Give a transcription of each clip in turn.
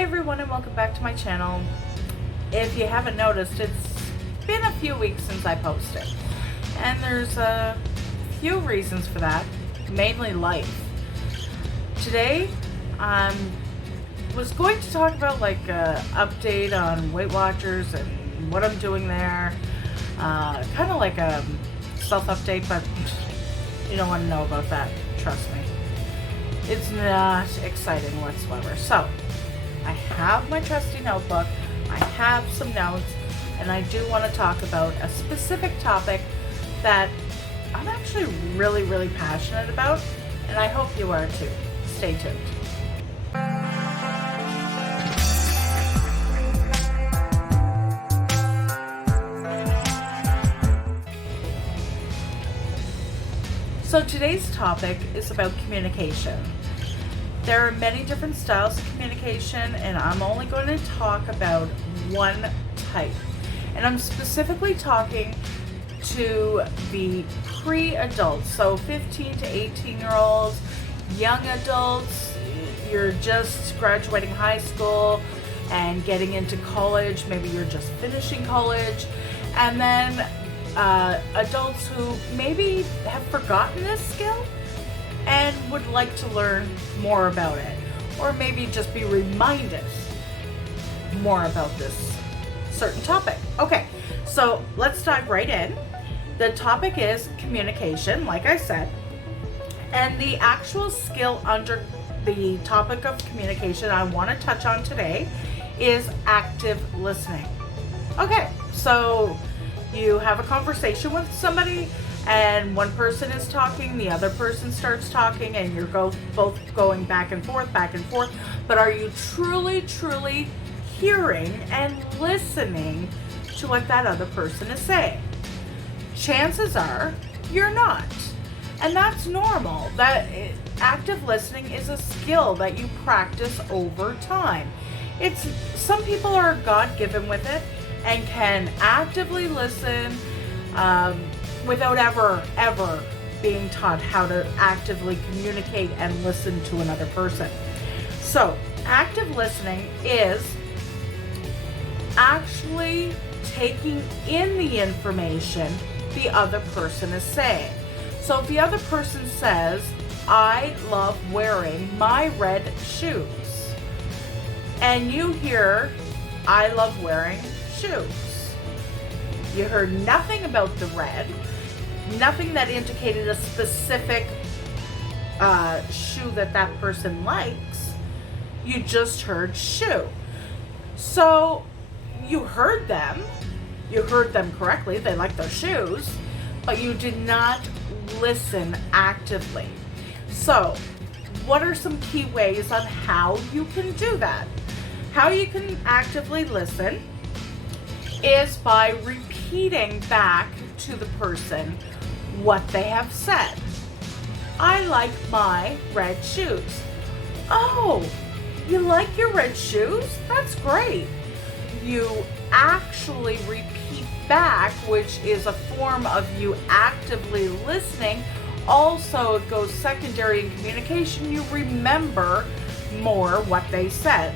Hi everyone and welcome back to my channel. If you haven't noticed, it's been a few weeks since I posted. And there's a few reasons for that, mainly life. Today, I was going to talk about like an update on Weight Watchers and what I'm doing there. Kind of like a self-update, but you don't want to know about that, trust me. It's not exciting whatsoever. So, I have my trusty notebook, I have some notes, and I do want to talk about a specific topic that I'm actually really passionate about, and I hope you are too. Stay tuned. So today's topic is about communication. There are many different styles of communication, and I'm only going to talk about one type. And I'm specifically talking to the pre-adults, so 15 to 18-year-olds, young adults, you're just graduating high school and getting into college, maybe you're just finishing college, and then adults who maybe have forgotten this skill and would like to learn more about it, or maybe just be reminded more about this certain topic. Okay, so let's dive right in. The topic is communication, like I said, and the actual skill under the topic of communication I want to touch on today is active listening. Okay, so you have a conversation with somebody and one person is talking, the other person starts talking, and you're both going back and forth, but are you truly hearing and listening to what that other person is saying? Chances are you're not. And that's normal. Active listening is a skill that you practice over time. Some people are God-given with it and can actively listen without ever being taught how to actively communicate and listen to another person. So, active listening is actually taking in the information the other person is saying. So if the other person says, I love wearing my red shoes, and you hear, I love wearing shoes. You heard nothing about the red, nothing that indicated a specific shoe that person likes. You just heard shoe. So you heard them correctly, they like their shoes, but you did not listen actively. So what are some key ways on how you can do that? How you can actively listen is by repeating back to the person what they have said. I like my red shoes. Oh, you like your red shoes? That's great. You actually repeat back, which is a form of you actively listening. Also, it goes secondary in communication. You remember more what they said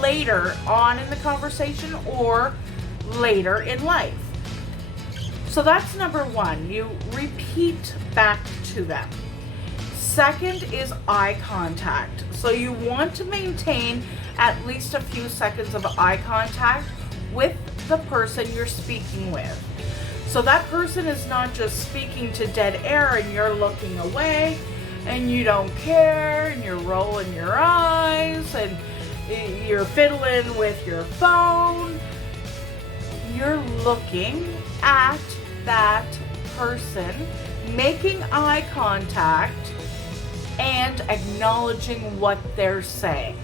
later on in the conversation or later in life. So that's number one. You repeat back to them. Second is eye contact. So you want to maintain at least a few seconds of eye contact with the person you're speaking with. So that person is not just speaking to dead air and you're looking away and you don't care and you're rolling your eyes and you're fiddling with your phone. You're looking at that person, making eye contact and acknowledging what they're saying.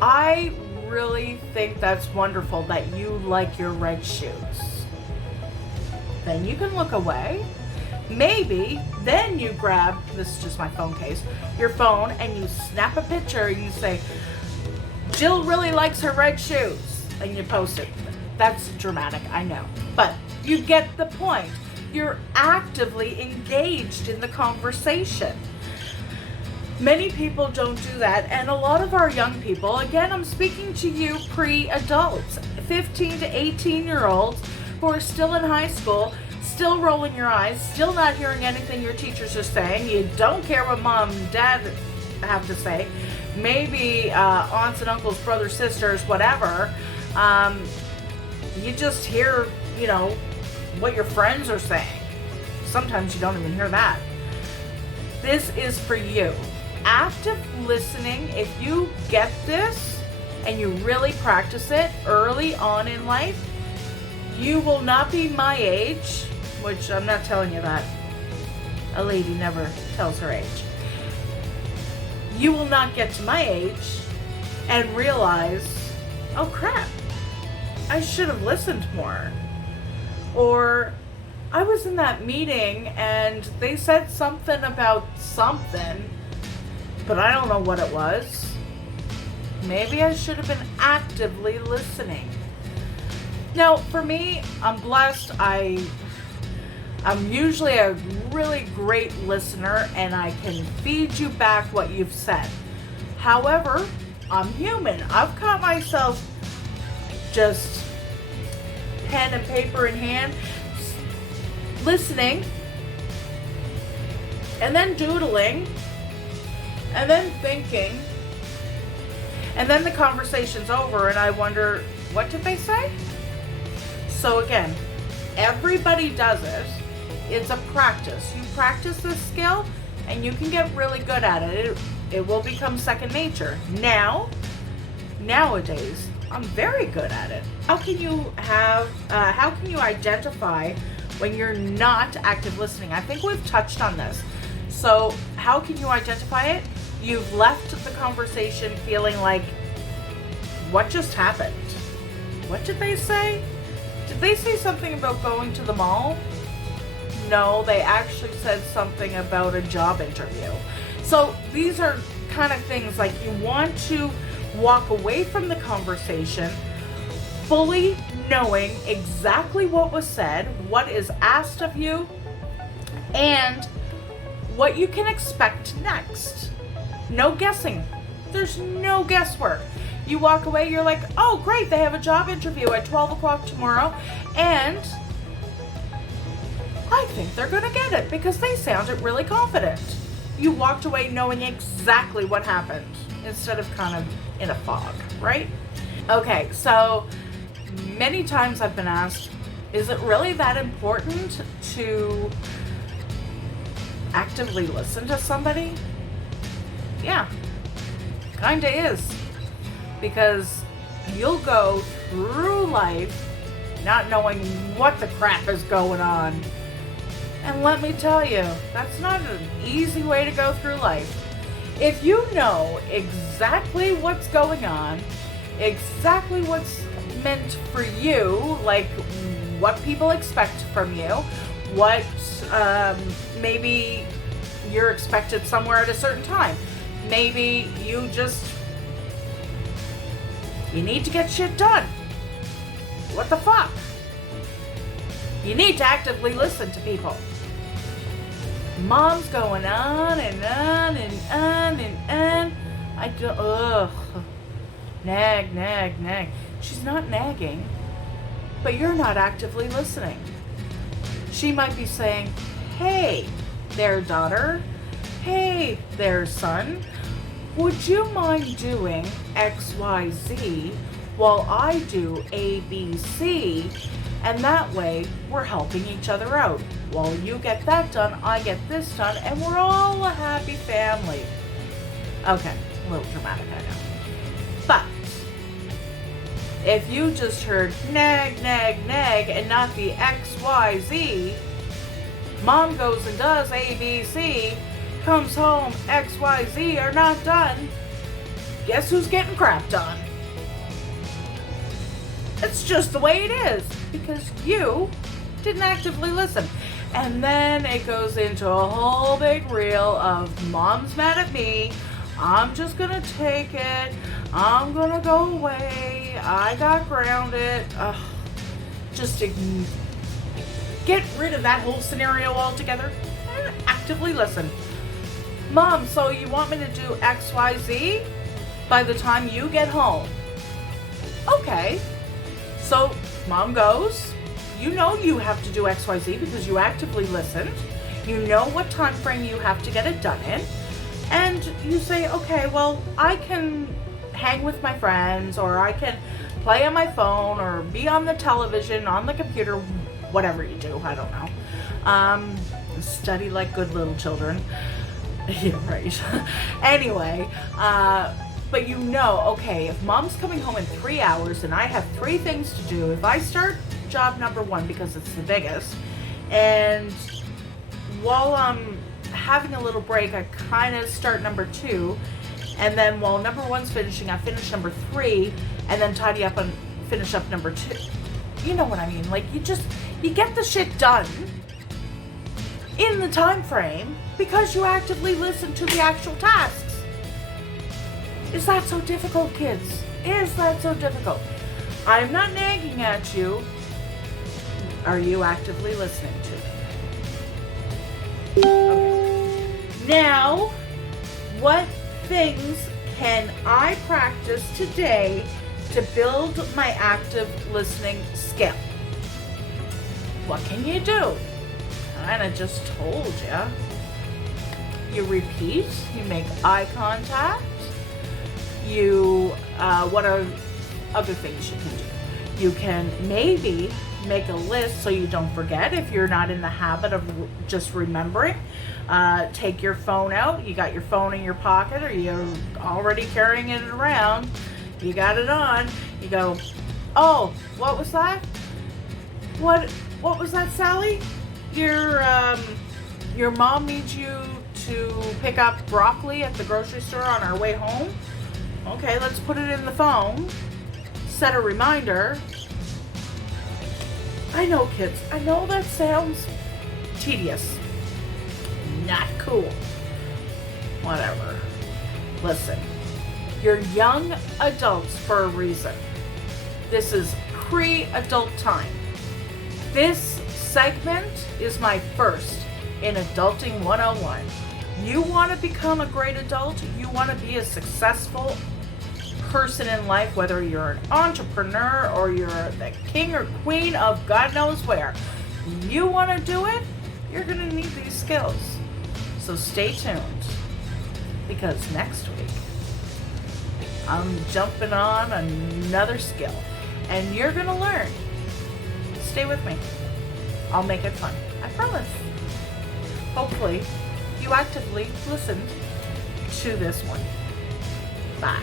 I really think that's wonderful that you like your red shoes. Then you can look away. Maybe then you grab, this is just my phone case, your phone, and you snap a picture and you say, Jill really likes her red shoes, and you post it. That's dramatic, I know, but you get the point. You're actively engaged in the conversation. Many people don't do that, and a lot of our young people, again, I'm speaking to you pre-adults, 15 to 18-year-olds who are still in high school, still rolling your eyes, still not hearing anything your teachers are saying. You don't care what mom and dad have to say. Maybe aunts and uncles, brothers, sisters, whatever. You just hear, what your friends are saying. Sometimes you don't even hear that. This is for you. Active listening, if you get this and you really practice it early on in life, you will not be my age, which I'm not telling you that. A lady never tells her age. You will not get to my age and realize, oh crap, I should have listened more. Or I was in that meeting and they said something about something, but I don't know what it was. Maybe I should have been actively listening. Now, for me, I'm blessed. I'm usually a really great listener and I can feed you back what you've said. However, I'm human. I've caught myself just pen and paper in hand, listening, and then doodling, and then thinking, and then the conversation's over and I wonder, what did they say? So again, everybody does it. It's a practice. You practice this skill and you can get really good at it. It will become second nature. Nowadays, I'm very good at it. How can you identify when you're not active listening? I think we've touched on this. So how can you identify it? You've left the conversation feeling like, what just happened? What did they say? Did they say something about going to the mall? No, they actually said something about a job interview. So these are kind of things like you want to walk away from the conversation fully knowing exactly what was said, what is asked of you, and what you can expect next. No guessing. There's no guesswork. You walk away, you're like, oh great, they have a job interview at 12 o'clock tomorrow, and I think they're gonna get it because they sounded really confident. You walked away knowing exactly what happened instead of kind of in a fog, right? Okay, so many times I've been asked, is it really that important to actively listen to somebody? Yeah, kinda is. Because you'll go through life not knowing what the crap is going on. And let me tell you, that's not an easy way to go through life. If you know exactly what's going on, exactly what's meant for you, like what people expect from you, what maybe you're expected somewhere at a certain time. Maybe you need to get shit done. What the fuck? You need to actively listen to people. Mom's going on and on and on and on. Nag. She's not nagging, but you're not actively listening. She might be saying, hey there, daughter. Hey there, son. Would you mind doing XYZ while I do ABC? And that way, we're helping each other out. While you get that done, I get this done, and we're all a happy family. Okay, a little dramatic, I know. But if you just heard nag, and not the XYZ, mom goes and does ABC, comes home, XYZ are not done, guess who's getting crap done? It's just the way it is, because you didn't actively listen. And then it goes into a whole big reel of mom's mad at me, I'm just gonna take it, I'm gonna go away, I got grounded. Just get rid of that whole scenario altogether and actively listen. Mom, so you want me to do XYZ by the time you get home? Okay. So mom goes, you know you have to do XYZ because you actively listened. You know what time frame you have to get it done in. And you say, okay, well, I can hang with my friends, or I can play on my phone, or be on the television, on the computer, whatever you do, I don't know. Study like good little children. Yeah, right. Anyway, but you know, okay, if mom's coming home in 3 hours and I have 3 things to do, if I start job number 1 because it's the biggest, and while I'm having a little break, I kind of start number 2, and then while number 1's finishing, I finish number 3, and then tidy up and finish up number 2. You know what I mean? Like, you get the shit done in the time frame because you actively listen to the actual tasks. Is that so difficult, kids? Is that so difficult? I'm not nagging at you. Are you actively listening to? Okay. Now, what things can I practice today to build my active listening skill? What can you do? I just told you. You repeat, you make eye contact, what are other things you can do? You can maybe make a list so you don't forget if you're not in the habit of just remembering. Take your phone out. You got your phone in your pocket, or you're already carrying it around. You got it on. You go, oh, what was that? What was that, Sally? Your mom needs you to pick up broccoli at the grocery store on our way home. Okay, let's put it in the phone. Set a reminder. I know, kids. I know that sounds tedious. Not cool. Whatever. Listen, you're young adults for a reason. This is pre-adult time. This segment is my first in Adulting 101. You want to become a great adult? You want to be a successful person in life, whether you're an entrepreneur or you're the king or queen of God knows where. You want to do it? You're going to need these skills. So stay tuned, because next week I'm jumping on another skill and you're going to learn. Stay with me. I'll make it fun. I promise. Hopefully you actively listened to this one. Bye.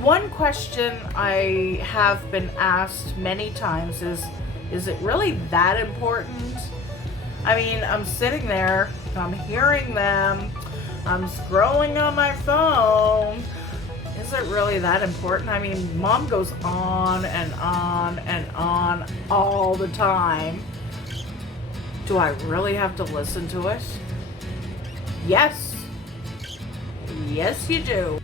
One question I have been asked many times is it really that important? I mean, I'm sitting there, I'm hearing them, I'm scrolling on my phone. Is it really that important? I mean, mom goes on and on and on all the time. Do I really have to listen to it? Yes. Yes, you do.